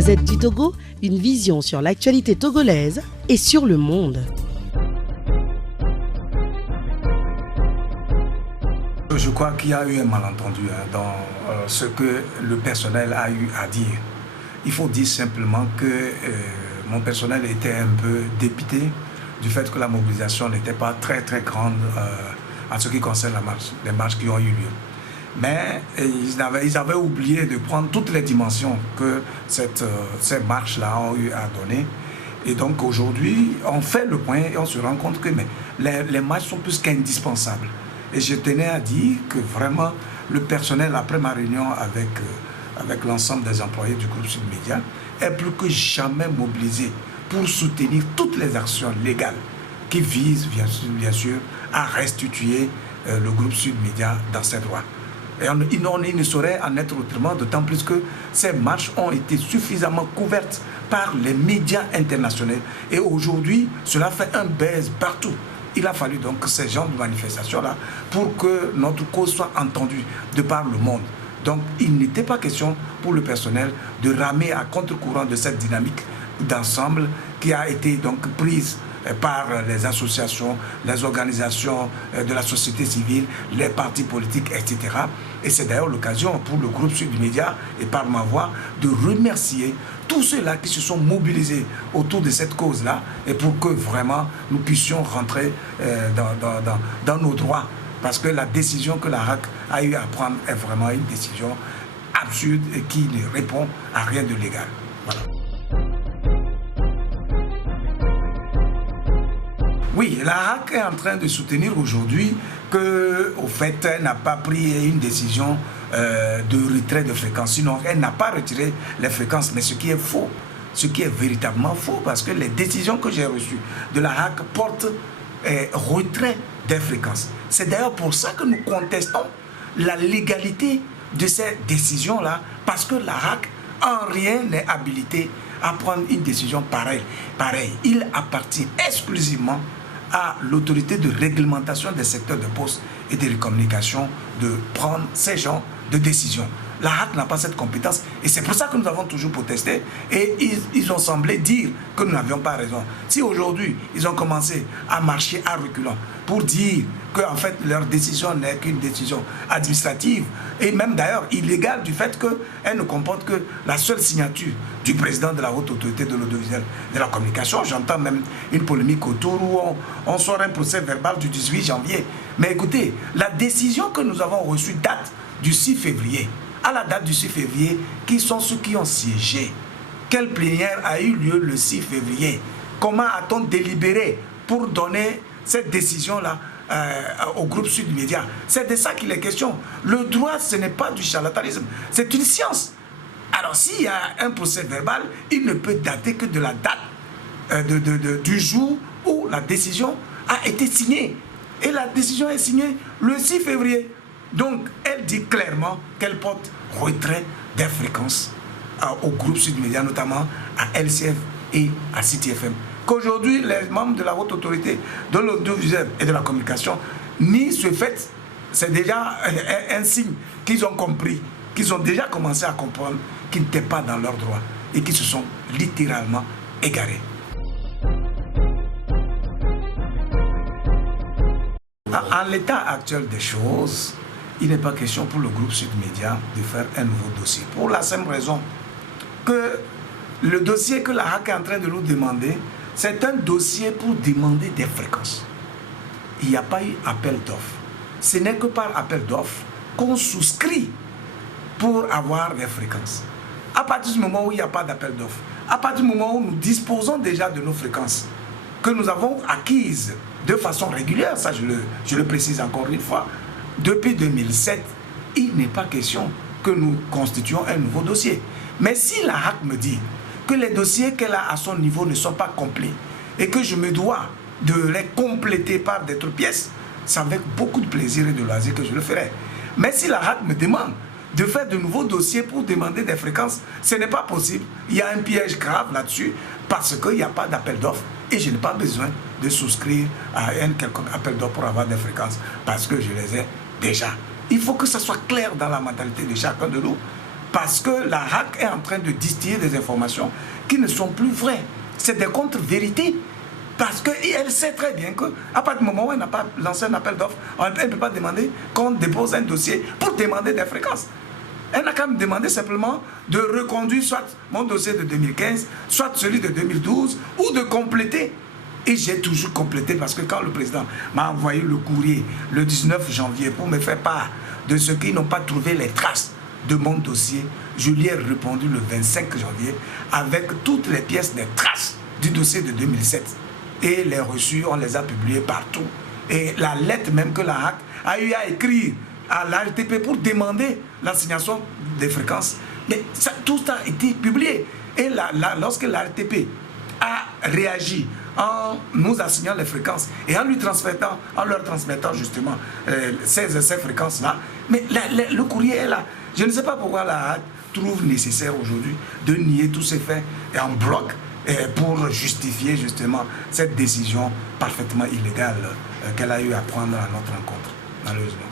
Gazette du Togo, une vision sur l'actualité togolaise et sur le monde. Je crois qu'il y a eu un malentendu dans ce que le personnel a eu à dire. Il faut dire simplement que mon personnel était un peu dépité du fait que la mobilisation n'était pas très grande en ce qui concerne les marches qui ont eu lieu. Mais ils avaient oublié de prendre toutes les dimensions que ces marches-là ont eu à donner. Et donc aujourd'hui, on fait le point et on se rend compte que les marches sont plus qu'indispensables. Et je tenais à dire que vraiment, le personnel, après ma réunion avec l'ensemble des employés du groupe Sud Média, est plus que jamais mobilisé pour soutenir toutes les actions légales qui visent, bien sûr, à restituer le groupe Sud Média dans ses droits. Et il ne saurait en être autrement, d'autant plus que ces marches ont été suffisamment couvertes par les médias internationaux. Et aujourd'hui, cela fait un buzz partout. Il a fallu donc ces genres de manifestations-là pour que notre cause soit entendue de par le monde. Donc il n'était pas question pour le personnel de ramer à contre-courant de cette dynamique d'ensemble qui a été donc prise par les associations, les organisations de la société civile, les partis politiques, etc. Et c'est d'ailleurs l'occasion pour le groupe Sud Média et par ma voix de remercier tous ceux-là qui se sont mobilisés autour de cette cause-là et pour que vraiment nous puissions rentrer dans nos droits. Parce que la décision que la RAC a eu à prendre est vraiment une décision absurde et qui ne répond à rien de légal. Voilà. Oui, la RAC est en train de soutenir aujourd'hui qu'au fait, elle n'a pas pris une décision de retrait de fréquences. Sinon, elle n'a pas retiré les fréquences. Mais ce qui est faux, ce qui est véritablement faux, parce que les décisions que j'ai reçues de la RAC portent retrait des fréquences. C'est d'ailleurs pour ça que nous contestons la légalité de ces décisions-là, parce que la RAC en rien n'est habilitée à prendre une décision pareille. Il appartient exclusivement à l'autorité de réglementation des secteurs de poste et de communication de prendre ces genres de décisions. La RAC n'a pas cette compétence et c'est pour ça que nous avons toujours protesté et ils ont semblé dire que nous n'avions pas raison. Si aujourd'hui ils ont commencé à marcher à reculons pour dire que en fait leur décision n'est qu'une décision administrative et même d'ailleurs illégale du fait qu'elle ne comporte que la seule signature du président de la haute autorité de l'audiovisuel de la communication. J'entends même une polémique autour où on sort un procès verbal du 18 janvier. Mais écoutez, la décision que nous avons reçue date du 6 février. À la date du 6 février, qui sont ceux qui ont siégé? Quelle plénière a eu lieu le 6 février? Comment a-t-on délibéré pour donner cette décision-là au groupe Sud Média? C'est de ça qu'il est question. Le droit, ce n'est pas du charlatanisme, c'est une science. Alors s'il y a un procès verbal, il ne peut dater que de la date du jour où la décision a été signée. Et la décision est signée le 6 février. Donc, elle dit clairement qu'elle porte retrait des fréquences au groupe Sud Média, notamment à LCF et à City FM. Qu'aujourd'hui, les membres de la haute autorité de l'audiovisuel et de la communication nient ce fait. C'est déjà un signe qu'ils ont compris, qu'ils ont déjà commencé à comprendre qu'ils n'étaient pas dans leurs droits et qu'ils se sont littéralement égarés. En l'état actuel des choses, il n'est pas question pour le groupe Sud Média de faire un nouveau dossier. Pour la simple raison que le dossier que la RAC est en train de nous demander, c'est un dossier pour demander des fréquences. Il n'y a pas eu appel d'offres. Ce n'est que par appel d'offres qu'on souscrit pour avoir des fréquences. À partir du moment où il n'y a pas d'appel d'offres, à partir du moment où nous disposons déjà de nos fréquences, que nous avons acquises de façon régulière, ça je le précise encore une fois, depuis 2007, il n'est pas question que nous constituions un nouveau dossier. Mais si la RAC me dit que les dossiers qu'elle a à son niveau ne sont pas complets et que je me dois de les compléter par d'autres pièces, c'est avec beaucoup de plaisir et de loisir que je le ferai. Mais si la RAC me demande de faire de nouveaux dossiers pour demander des fréquences, ce n'est pas possible. Il y a un piège grave là-dessus parce qu'il n'y a pas d'appel d'offres et je n'ai pas besoin de souscrire à un quelconque appel d'offres pour avoir des fréquences parce que je les ai déjà. Il faut que ça soit clair dans la mentalité de chacun de nous parce que la RAC est en train de distiller des informations qui ne sont plus vraies. C'est des contre-vérités. Parce qu'elle sait très bien qu'à partir du moment où elle n'a pas lancé un appel d'offres, elle ne peut pas demander qu'on dépose un dossier pour demander des fréquences. Elle n'a qu'à me demander simplement de reconduire soit mon dossier de 2015, soit celui de 2012, ou de compléter. Et j'ai toujours complété parce que quand le président m'a envoyé le courrier le 19 janvier pour me faire part de ce qu'ils n'ont pas trouvé les traces de mon dossier, je lui ai répondu le 25 janvier avec toutes les pièces des traces du dossier de 2007. Et les reçus, on les a publiés partout. Et la lettre même que la RAC a eu à écrire à l'ARTP pour demander l'assignation des fréquences, mais ça, tout ça a été publié. Et lorsque l'ARTP a réagi en nous assignant les fréquences et en leur transmettant justement ces fréquences-là, mais le courrier est là. Je ne sais pas pourquoi la RAC trouve nécessaire aujourd'hui de nier tous ces faits en bloc pour justifier justement cette décision parfaitement illégale qu'elle a eu à prendre à notre rencontre, malheureusement.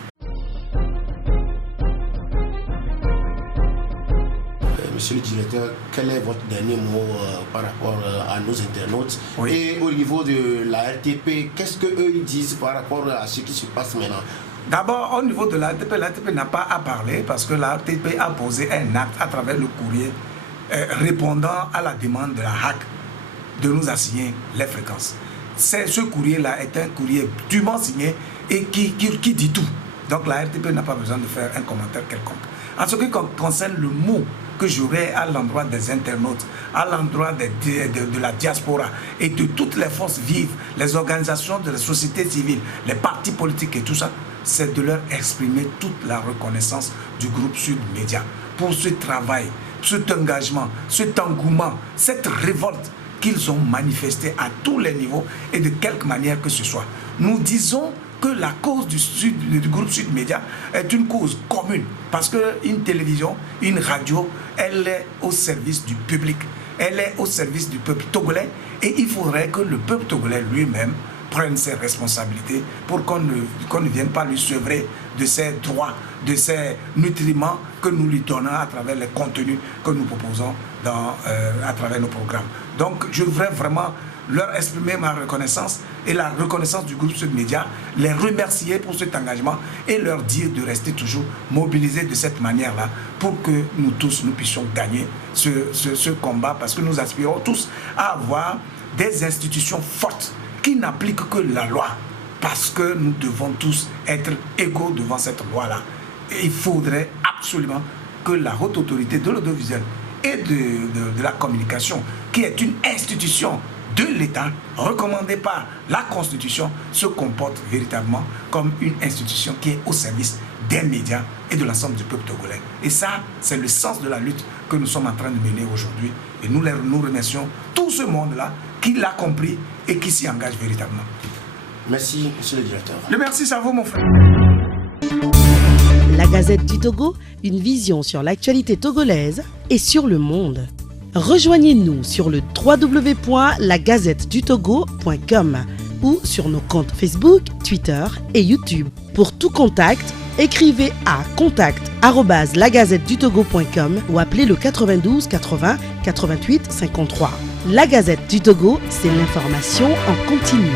Monsieur le directeur, quel est votre dernier mot par rapport à nos internautes? Oui. Et au niveau de la RTP, qu'est-ce qu'eux ils disent par rapport à ce qui se passe maintenant? D'abord, au niveau de la RTP n'a pas à parler parce que la RTP a posé un acte à travers le courrier répondant à la demande de la RAC de nous assigner les fréquences. Ce courrier-là est un courrier dûment signé et qui dit tout. Donc la RTP n'a pas besoin de faire un commentaire quelconque. En ce qui concerne le mot que j'aurais à l'endroit des internautes, à l'endroit de la diaspora et de toutes les forces vives, les organisations de la société civile, les partis politiques et tout ça, c'est de leur exprimer toute la reconnaissance du groupe Sud Média pour ce travail, cet engagement, cet engouement, cette révolte qu'ils ont manifesté à tous les niveaux et de quelque manière que ce soit. Nous disons que la cause du groupe Sud Média est une cause commune parce qu'une télévision, une radio, elle est au service du public, elle est au service du peuple togolais et il faudrait que le peuple togolais lui-même prenne ses responsabilités pour qu'on ne vienne pas lui sevrer de ses droits, de ses nutriments que nous lui donnons à travers les contenus que nous proposons à travers nos programmes. Donc je voudrais vraiment leur exprimer ma reconnaissance et la reconnaissance du groupe Sud Média, les remercier pour cet engagement et leur dire de rester toujours mobilisés de cette manière-là pour que nous tous, nous puissions gagner ce combat parce que nous aspirons tous à avoir des institutions fortes qui n'appliquent que la loi parce que nous devons tous être égaux devant cette loi-là. Et il faudrait absolument que la haute autorité de l'audiovisuel et de la communication, qui est une institution de l'État, recommandée par la Constitution, se comporte véritablement comme une institution qui est au service des médias et de l'ensemble du peuple togolais. Et ça, c'est le sens de la lutte que nous sommes en train de mener aujourd'hui. Et nous remercions tout ce monde-là qui l'a compris et qui s'y engage véritablement. Merci, monsieur le directeur. Le merci, c'est à vous, mon frère. La Gazette du Togo, une vision sur l'actualité togolaise et sur le monde. Rejoignez-nous sur le www.lagazettedutogo.com ou sur nos comptes Facebook, Twitter et YouTube. Pour tout contact, écrivez à contact@lagazettedutogo.com ou appelez le 92 80 88 53. La Gazette du Togo, c'est l'information en continu.